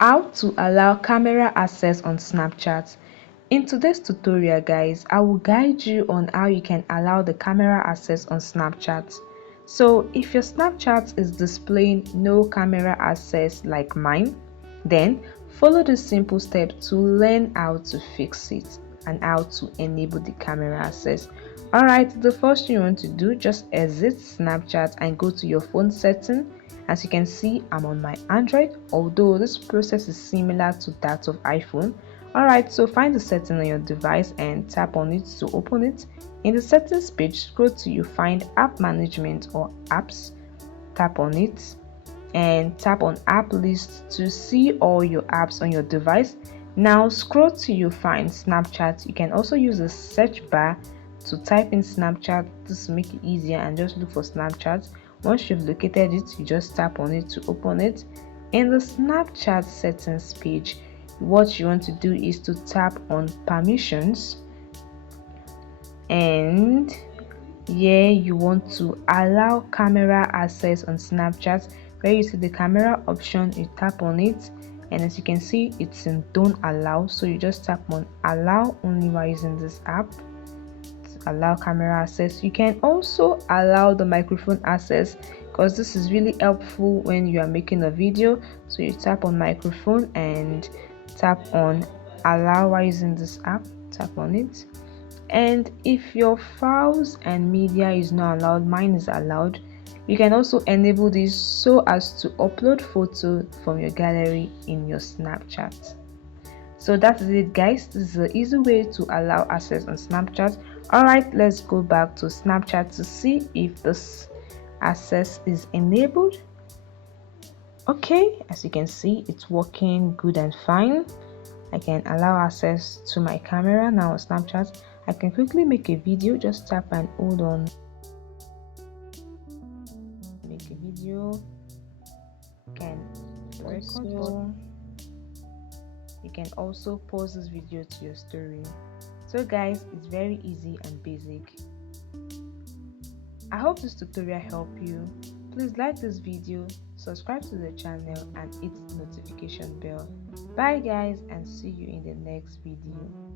How to allow camera access on Snapchat. In today's tutorial guys, I will guide you on how you can allow the camera access on Snapchat. So if your Snapchat is displaying no camera access like mine, then follow the simple step to learn how to fix it and how to enable the camera access. Alright, the first thing you want to do, just exit Snapchat and go to your phone setting. As you can see, I'm on my Android, although this process is similar to that of iPhone. Alright, so find the setting on your device and tap on it to open it. In the settings page, scroll till you find app management or apps. Tap on it and tap on app list to see all your apps on your device. Now scroll till you find Snapchat. You can also use the search bar to type in Snapchat. This will make it easier, and just look for Snapchat. Once you've located it, you just tap on it to open it. In the Snapchat settings page, what you want to do is to tap on permissions, and here you want to allow camera access on Snapchat. Where you see the camera option, you tap on it, and as you can see, it's in don't allow, so you just tap on allow only while using this app to allow camera access. You can also allow the microphone access, because this is really helpful when you are making a video. So you tap on microphone and tap on allow while using this app. Tap on it, and if your files and media is not allowed, mine is allowed, you can also enable this so as to upload photo from your gallery in your Snapchat. So that is it guys. This is an easy way to allow access on Snapchat. Alright, let's go back to Snapchat to see if this access is enabled. Okay, as you can see, it's working good and fine. I can allow access to my camera now on Snapchat. I can quickly make a video. Just tap and hold on. Make a video. You can record. You can also post this video to your story. So guys, it's very easy and basic. I hope this tutorial helped you. Please like this video, subscribe to the channel, and hit the notification bell. Bye guys, and see you in the next video.